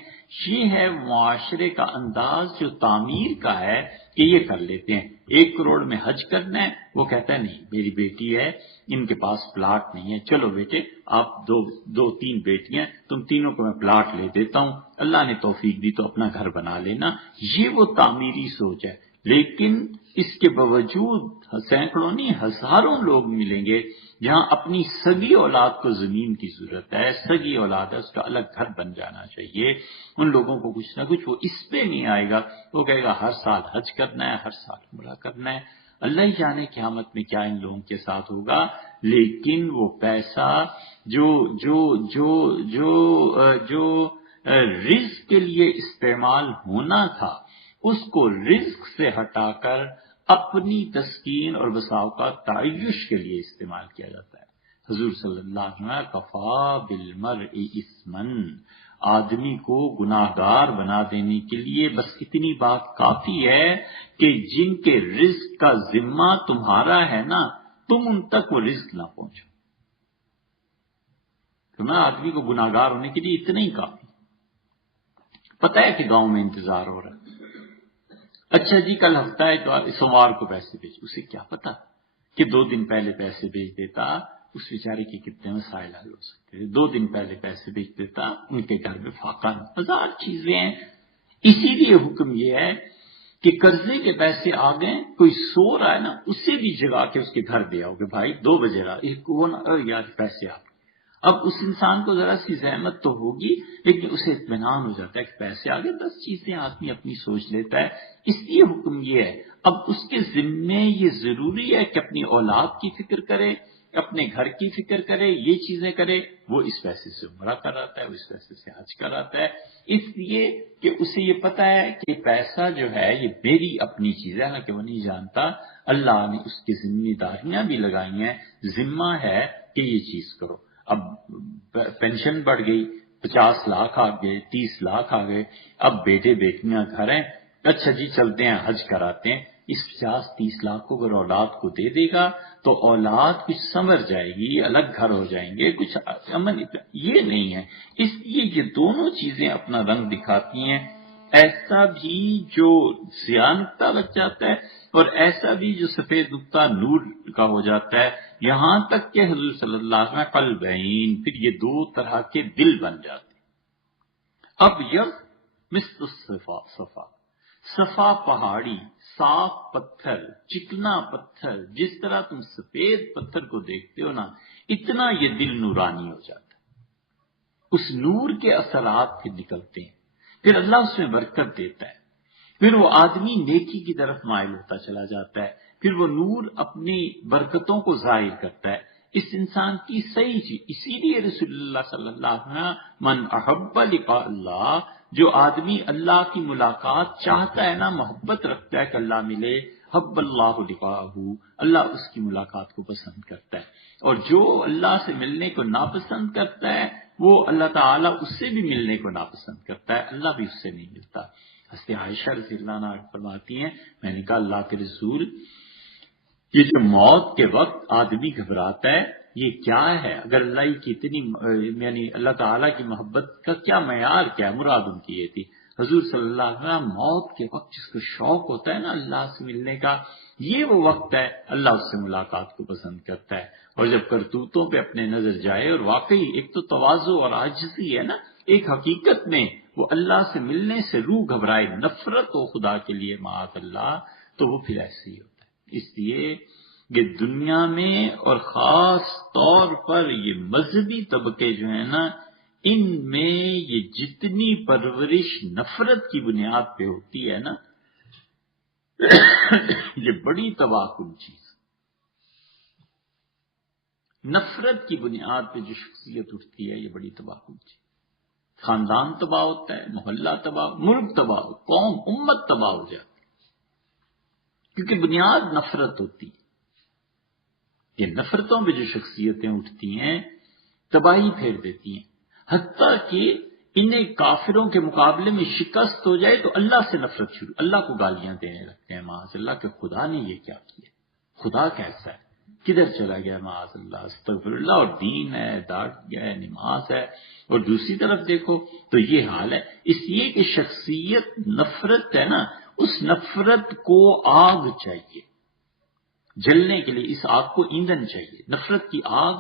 یہ ہے معاشرے کا انداز جو تعمیر کا ہے کہ یہ کر لیتے ہیں۔ 1 کروڑ میں حج کرنا ہے، وہ کہتا ہے نہیں میری بیٹی ہے، ان کے پاس پلاٹ نہیں ہے، چلو بیٹے آپ 2-3 بیٹیاں، تم تینوں کو میں پلاٹ لے دیتا ہوں، اللہ نے توفیق دی تو اپنا گھر بنا لینا۔ یہ وہ تعمیری سوچ ہے، لیکن اس کے باوجود سینکڑوں نہیں ہزاروں لوگ ملیں گے جہاں اپنی سگی اولاد کو زمین کی ضرورت ہے، سگی اولاد ہے، اس کا الگ گھر بن جانا چاہیے، ان لوگوں کو کچھ نہ کچھ، وہ اس پہ نہیں آئے گا، وہ کہے گا ہر سال حج کرنا ہے، ہر سال عمرہ کرنا ہے، اللہ ہی جانے قیامت میں کیا ان لوگوں کے ساتھ ہوگا۔ لیکن وہ پیسہ جو رزق کے لیے استعمال ہونا تھا، اس کو رزق سے ہٹا کر اپنی تسکین اور بسا اوقات تعیش کے لیے استعمال کیا جاتا ہے۔ حضور صلی اللہ علیہ وسلم کفا بالمرء اثما، آدمی کو گناہ گار بنا دینے کے لیے بس اتنی بات کافی ہے کہ جن کے رزق کا ذمہ تمہارا ہے نا، تم ان تک وہ رزق نہ پہنچو، تو نا آدمی کو گناہ گار ہونے کے لیے اتنا ہی کافی۔ پتہ ہے کہ گاؤں میں انتظار ہو رہا ہے، اچھا جی کل ہفتہ ہے تو سوموار کو پیسے بھیج، اسے کیا پتا کہ 2 دن پہلے پیسے بھیج دیتا اس بیچارے کے کتنے مسائل حل ہو سکتے تھے، 2 دن پہلے پیسے بھیج دیتا ان کے گھر میں فاقہ، 1000 چیزیں ہیں۔ اسی لیے حکم یہ ہے کہ قرضے کے پیسے آ گئے، کوئی سو رہا ہے نا اسے بھی جگا کے اس کے گھر دے آؤ کہ بھائی 2 بجے رہا یار پیسے آ گئے۔ اب اس انسان کو ذرا سی زحمت تو ہوگی لیکن اسے اطمینان ہو جاتا ہے کہ پیسے آگے، 10 چیزیں آدمی اپنی سوچ لیتا ہے۔ اس لیے حکم یہ ہے، اب اس کے ذمے یہ ضروری ہے کہ اپنی اولاد کی فکر کرے، اپنے گھر کی فکر کرے، یہ چیزیں کرے، وہ اس پیسے سے عمرہ کراتا ہے، وہ اس پیسے سے حج کراتا ہے، اس لیے کہ اسے یہ پتا ہے کہ پیسہ جو ہے یہ میری اپنی چیز ہے، حالانکہ وہ نہیں جانتا اللہ نے اس کی ذمہ داریاں بھی لگائی ہیں، ذمہ ہے کہ یہ چیز کرو۔ اب پینشن بڑھ گئی، 50 لاکھ آ گئے، 30 لاکھ آ گئے، اب بیٹے بیٹیاں گھر ہیں، اچھا جی چلتے ہیں حج کراتے ہیں۔ اس 50-30 لاکھ کو اگر اولاد کو دے دے گا تو اولاد کچھ سنور جائے گی، الگ گھر ہو جائیں گے، کچھ امن، یہ نہیں ہے۔ اس لیے یہ دونوں چیزیں اپنا رنگ دکھاتی ہیں، ایسا بھی جو سیاہ نقطہ بچ جاتا ہے اور ایسا بھی جو سفید نقطہ نور کا ہو جاتا ہے، یہاں تک کہ حضور صلی اللہ علیہ وسلم قلبین، پھر یہ دو طرح کے دل بن جاتے ہیں۔ اب مثل صفا، صفا پہاڑی، صاف پتھر، چکنا پتھر، جس طرح تم سفید پتھر کو دیکھتے ہو نا، اتنا یہ دل نورانی ہو جاتا ہے، اس نور کے اثرات پھر نکلتے ہیں، پھر اللہ اس میں برکت دیتا ہے، پھر وہ آدمی نیکی کی طرف مائل ہوتا چلا جاتا ہے، پھر وہ نور اپنی برکتوں کو ظاہر کرتا ہے اس انسان کی صحیح چیز۔ اسی لیے رسول اللہ صلی اللہ علیہ وسلم من احب لقاء اللہ، جو آدمی اللہ کی ملاقات چاہتا ہے نا، محبت رکھتا ہے کہ اللہ ملے، حب اللہ لقاءہ، اللہ اس کی ملاقات کو پسند کرتا ہے، اور جو اللہ سے ملنے کو ناپسند کرتا ہے وہ اللہ تعالیٰ اس سے بھی ملنے کو ناپسند کرتا ہے، اللہ بھی اس سے نہیں ملتا۔ حضرت عائشہ رضی اللہ عنہا فرماتی ہیں، میں نے کہا اللہ کے رسول، یہ جو موت کے وقت آدمی گھبراتا ہے یہ کیا ہے؟ اگر اللہ کی اتنی یعنی اللہ تعالیٰ کی محبت کا کیا معیار، کیا مراد ان کی یہ تھی۔ حضور صلی اللہ علیہ وسلم موت کے وقت جس کو شوق ہوتا ہے نا اللہ سے ملنے کا، یہ وہ وقت ہے اللہ اس سے ملاقات کو پسند کرتا ہے۔ اور جب کرتوتوں پہ اپنے نظر جائے، اور واقعی ایک تو تواضع اور عاجزی ہے نا، ایک حقیقت میں وہ اللہ سے ملنے سے روح گھبرائے، نفرت ہو خدا کے لیے معاذ اللہ، تو وہ پھر ایسے ہی ہوتا ہے۔ اس لیے یہ دنیا میں اور خاص طور پر یہ مذہبی طبقے جو ہیں نا، ان میں یہ جتنی پرورش نفرت کی بنیاد پہ ہوتی ہے نا، یہ بڑی تباہ کن چیز۔ نفرت کی بنیاد پہ جو شخصیت اٹھتی ہے یہ بڑی تباہ کن چیز۔ خاندان تباہ ہوتا ہے، محلہ تباہ، ملک تباہ، قوم امت تباہ ہو جاتی ہے، کیونکہ بنیاد نفرت ہوتی ہے۔ یہ نفرتوں پہ جو شخصیتیں اٹھتی ہیں تباہی پھیر دیتی ہیں، حتیٰ کہ انہیں کافروں کے مقابلے میں شکست ہو جائے تو اللہ سے نفرت شروع، اللہ کو گالیاں دینے لگتے ہیں معاذ اللہ کہ خدا نے یہ کیا کیا، خدا کیسا ہے، کدھر چلا گیا معاذ اللہ، استغفر اللہ۔ اور دین ہے، ڈاٹ گیا ہے، نماز ہے، اور دوسری طرف دیکھو تو یہ حال ہے۔ اس لیے کہ شخصیت نفرت ہے نا، اس نفرت کو آگ چاہیے جلنے کے لیے، اس آگ کو ایندھن چاہیے۔ نفرت کی آگ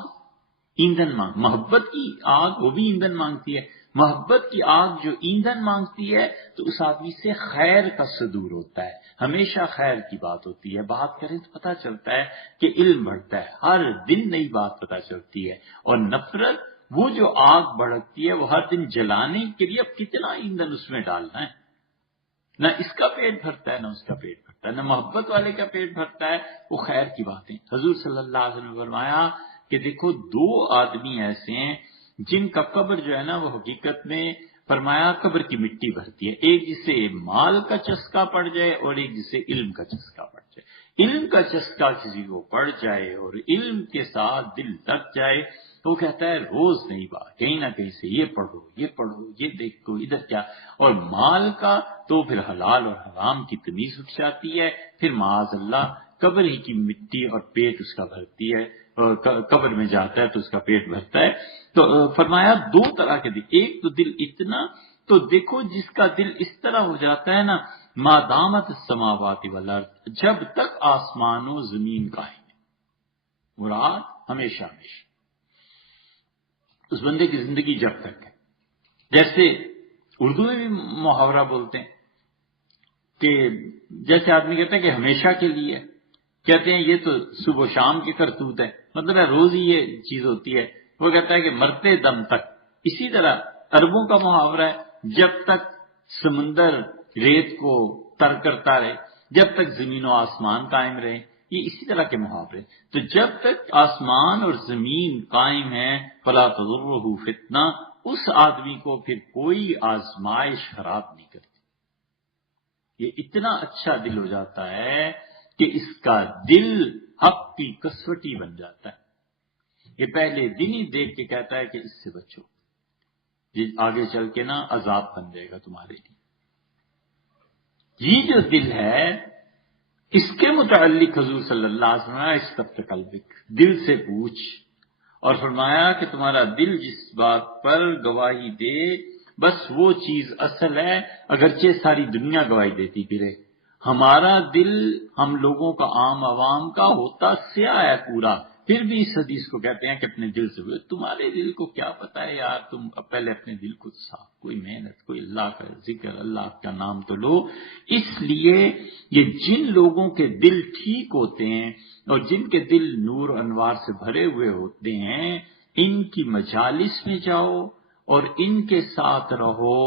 ایندھن محبت کی آگ وہ بھی ایندھن مانگتی ہے، محبت کی آگ جو ایندھن مانگتی ہے تو اس آدمی سے خیر کا صدور ہوتا ہے، ہمیشہ خیر کی بات ہوتی ہے، بات کریں تو پتہ چلتا ہے کہ علم بڑھتا ہے، ہر دن نئی بات پتہ چلتی ہے۔ اور نفرت وہ جو آگ بڑھتی ہے وہ ہر دن جلانے کے لیے اب کتنا ایندھن اس میں ڈالنا ہے، نہ اس کا پیٹ بھرتا ہے نہ اس کا پیٹ بھرتا ہے، نہ محبت والے کا پیٹ بھرتا ہے، وہ خیر کی باتیں۔ حضور صلی اللہ علیہ وسلم نے فرمایا کہ دیکھو دو آدمی ایسے ہیں جن کا قبر جو ہے نا وہ حقیقت میں فرمایا قبر کی مٹی بھرتی ہے، ایک جسے مال کا چسکا پڑ جائے اور ایک جسے علم کا چسکا پڑ جائے۔ علم کا چسکا کسی کو پڑ جائے اور علم کے ساتھ دل لگ جائے تو وہ کہتا ہے روز نئی بات، کہیں نہ کہیں سے یہ پڑھو یہ دیکھو ادھر کیا، اور مال کا تو پھر حلال اور حرام کی تمیز اٹھ جاتی ہے، پھر معاذ اللہ قبر ہی کی مٹی اور پیٹ اس کا بھرتی ہے، اور قبر میں جاتا ہے تو اس کا پیٹ بھرتا ہے۔ تو فرمایا دو طرح کے دل، ایک تو دل اتنا، تو دیکھو جس کا دل اس طرح ہو جاتا ہے نا، ما دامت السماوات والارض، جب تک آسمان و زمین قائم ہے، مراد ہمیشہ ہمیشہ اس بندے کی زندگی جب تک ہے۔ جیسے اردو میں بھی محاورہ بولتے ہیں کہ جیسے آدمی کہتا ہے کہ ہمیشہ کے لیے، کہتے ہیں یہ تو صبح و شام کی کرتوت ہے، مطلب ہے روز ہی یہ چیز ہوتی ہے۔ وہ کہتا ہے کہ مرتے دم تک۔ اسی طرح عربوں کا محاورہ ہے جب تک سمندر ریت کو تر کرتا رہے، جب تک زمین و آسمان قائم رہے، یہ اسی طرح کے محاورے. تو جب تک آسمان اور زمین قائم ہے فلا تضرہ فتنہ، اس آدمی کو پھر کوئی آزمائش خراب نہیں کرتی. یہ اتنا اچھا دل ہو جاتا ہے کہ اس کا دل حق کی کسوٹی بن جاتا ہے. یہ پہلے دن ہی دیکھ کے کہتا ہے کہ اس سے بچو، یہ آگے چل کے نا عذاب بن جائے گا تمہارے لیے. یہ جو دل ہے اس کے متعلق حضور صلی اللہ علیہ وسلم نے استفت قلبک، دل سے پوچھ. اور فرمایا کہ تمہارا دل جس بات پر گواہی دے بس وہ چیز اصل ہے، اگرچہ ساری دنیا گواہی دیتی پھرے. ہمارا دل ہم لوگوں کا، عام عوام کا ہوتا سیاہ ہے پورا، پھر بھی اس حدیث کو کہتے ہیں کہ اپنے دل سے ہوئے. تمہارے دل کو کیا پتا ہے یار، تم پہلے اپنے دل کو صاف، کوئی محنت، کوئی اللہ کا ذکر، اللہ کا نام تو لو. اس لیے یہ جن لوگوں کے دل ٹھیک ہوتے ہیں اور جن کے دل نور انوار سے بھرے ہوئے ہوتے ہیں، ان کی مجالس میں جاؤ اور ان کے ساتھ رہو،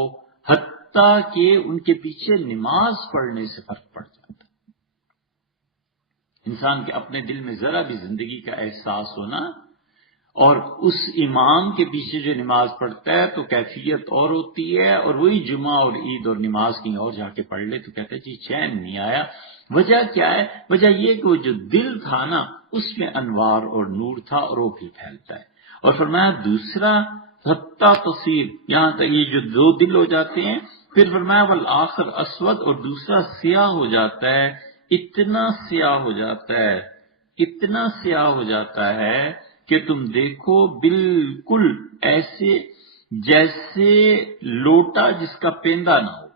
حتیٰ کہ ان کے پیچھے نماز پڑھنے سے فرق پڑ جاتا ہے. انسان کے اپنے دل میں ذرا بھی زندگی کا احساس ہونا، اور اس امام کے پیچھے جو نماز پڑھتا ہے تو کیفیت اور ہوتی ہے، اور وہی جمعہ اور عید اور نماز کہیں اور جا کے پڑھ لے تو کہتے ہیں جی چین نہیں آیا. وجہ کیا ہے؟ وجہ یہ کہ وہ جو دل تھا نا اس میں انوار اور نور تھا، اور وہ بھی پھیلتا ہے. اور فرمایا دوسرا حتیٰ تصیر، یہاں تک یہ جو دو دل ہو جاتے ہیں. پھر فرمایا والآخر اسود، اور دوسرا سیاہ ہو جاتا ہے. اتنا سیاہ ہو جاتا ہے، اتنا سیاہ ہو جاتا ہے کہ تم دیکھو بالکل ایسے جیسے لوٹا جس کا پیندا نہ ہو،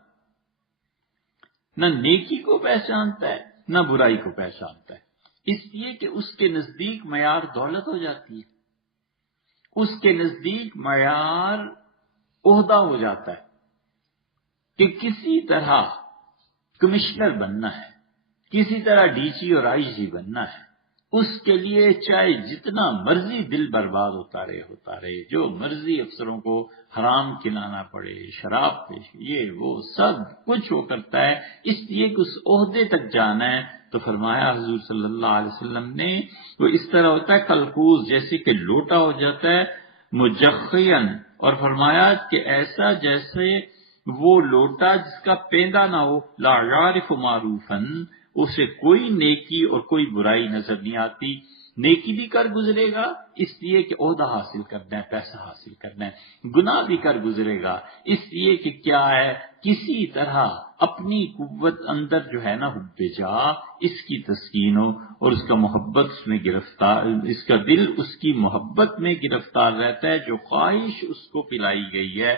نہ نیکی کو پہچانتا ہے نہ برائی کو پہچانتا ہے. اس لیے کہ اس کے نزدیک معیار دولت ہو جاتی ہے، اس کے نزدیک معیار عہدہ ہو جاتا ہے کہ کسی طرح کمشنر بننا ہے، کسی طرح ڈی سی اور آئی جی بننا ہے. اس کے لیے چاہے جتنا مرضی دل برباد ہوتا رہے، جو مرضی افسروں کو حرام کھلانا پڑے، شراب پیش، یہ وہ سب کچھ وہ کرتا ہے، اس لیے کہ اس عہدے تک جانا ہے. تو فرمایا حضور صلی اللہ علیہ وسلم نے وہ اس طرح ہوتا ہے کلکوز، جیسے کہ لوٹا ہو جاتا ہے مجخین، اور فرمایا کہ ایسا جیسے وہ لوٹا جس کا پیندا نہ ہو، لا یعرف معروفا، اسے کوئی نیکی اور کوئی برائی نظر نہیں آتی. نیکی بھی کر گزرے گا اس لیے کہ عہدہ حاصل کرنا ہے، پیسہ حاصل کرنا ہے، گناہ بھی کر گزرے گا اس لیے کہ کیا ہے، کسی طرح اپنی قوت اندر جو ہے نا حب جا، اس کی تسکین ہو، اور اس کا محبت اس میں گرفتار، اس کا دل اس کی محبت میں گرفتار رہتا ہے. جو خواہش اس کو پلائی گئی ہے،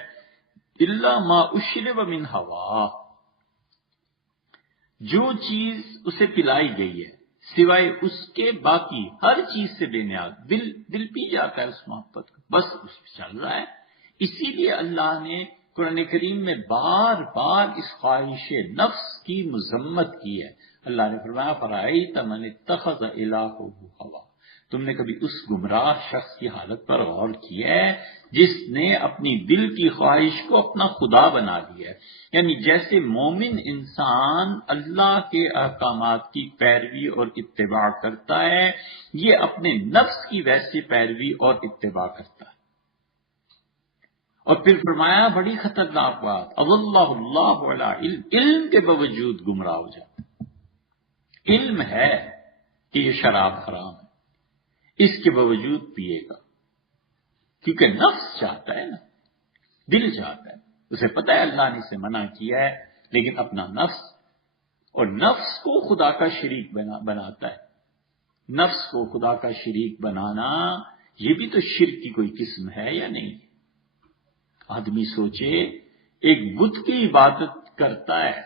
الا ما اشرب من ہوا، جو چیز اسے پلائی گئی ہے سوائے اس کے باقی ہر چیز سے بے نیاز، دل پی جاتا ہے اس محبت کو، بس اس پہ چل رہا ہے. اسی لیے اللہ نے قرآن کریم میں بار بار اس خواہش نفس کی مذمت کی ہے. اللہ نے فرمایا فرأیت من اتخذ الہہ ہوا، تم نے کبھی اس گمراہ شخص کی حالت پر غور کیا ہے جس نے اپنی دل کی خواہش کو اپنا خدا بنا لیا ہے؟ یعنی جیسے مومن انسان اللہ کے احکامات کی پیروی اور اتباع کرتا ہے، یہ اپنے نفس کی ویسے پیروی اور اتباع کرتا ہے. اور پھر فرمایا بڑی خطرناک بات، اضلہ اللہ علی علم، علم کے باوجود گمراہ ہو جاتا ہے. علم ہے کہ یہ شراب حرام ہے، اس کے باوجود پیے گا، کیونکہ نفس چاہتا ہے نا، دل چاہتا ہے، اسے پتہ ہے اللہ نے اسے منع کیا ہے، لیکن اپنا نفس، اور نفس کو خدا کا شریک بناتا ہے. نفس کو خدا کا شریک بنانا یہ بھی تو شرک کی کوئی قسم ہے یا نہیں؟ آدمی سوچے ایک بت کی عبادت کرتا ہے،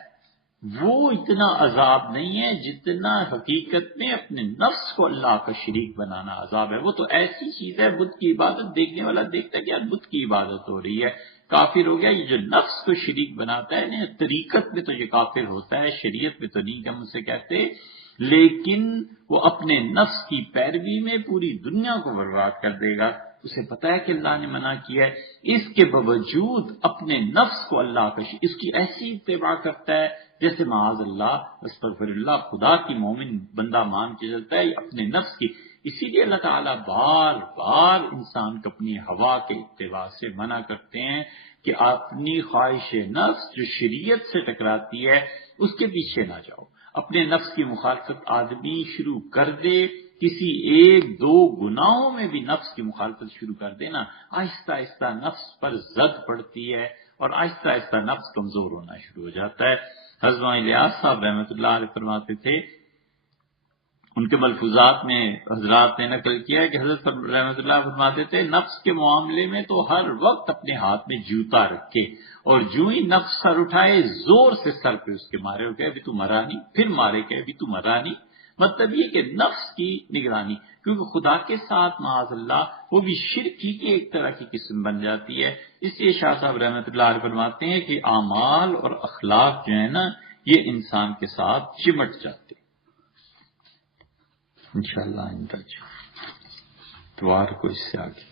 وہ اتنا عذاب نہیں ہے جتنا حقیقت میں اپنے نفس کو اللہ کا شریک بنانا عذاب ہے. وہ تو ایسی چیز ہے، بت کی عبادت دیکھنے والا دیکھتا ہے کہ یار بت کی عبادت ہو رہی ہے، کافر ہو گیا. یہ جو نفس کو شریک بناتا ہے نا، طریقت میں تو یہ کافر ہوتا ہے، شریعت میں تو نہیں ہم اسے کہتے، لیکن وہ اپنے نفس کی پیروی میں پوری دنیا کو برباد کر دے گا. اسے پتہ ہے کہ اللہ نے منع کیا ہے، اس کے باوجود اپنے نفس کو اللہ کا اس کی ایسی اتباع کرتا ہے جیسے معاذ اللہ استغفر اللہ خدا کی مومن بندہ مان کے چلتا ہے اپنے نفس کی. اسی لیے اللہ تعالیٰ بار بار انسان کو اپنی ہوا کے اتباع سے منع کرتے ہیں کہ اپنی خواہش نفس جو شریعت سے ٹکراتی ہے اس کے پیچھے نہ جاؤ. اپنے نفس کی مخالفت آدمی شروع کر دے، کسی ایک دو گناہوں میں بھی نفس کی مخالفت شروع کر دینا، آہستہ آہستہ نفس پر زد پڑتی ہے اور آہستہ آہستہ نفس کمزور ہونا شروع ہو جاتا ہے. حضرت الیاس صاحب رحمۃ اللہ علیہ فرماتے تھے، ان کے ملفوظات میں حضرات نے نقل کیا ہے کہ حضرت رحمۃ اللہ فرماتے تھے نفس کے معاملے میں تو ہر وقت اپنے ہاتھ میں جوتا رکھے اور جو ہی نفس سر اٹھائے زور سے سر پہ اس کے مارے اور کہے ابھی تو مرا نہیں، پھر مارے کہ ابھی تو مرا نہیں. مطلب یہ کہ نفس کی نگرانی، کیونکہ خدا کے ساتھ معاذ اللہ وہ بھی شرک ہی کی ایک طرح کی قسم بن جاتی ہے. اس لیے شاہ صاحب رحمۃ اللہ علیہ فرماتے ہیں کہ اعمال اور اخلاق جو ہے نا یہ انسان کے ساتھ چمٹ جاتے. انشاءاللہ اتوار کو اس سے آگے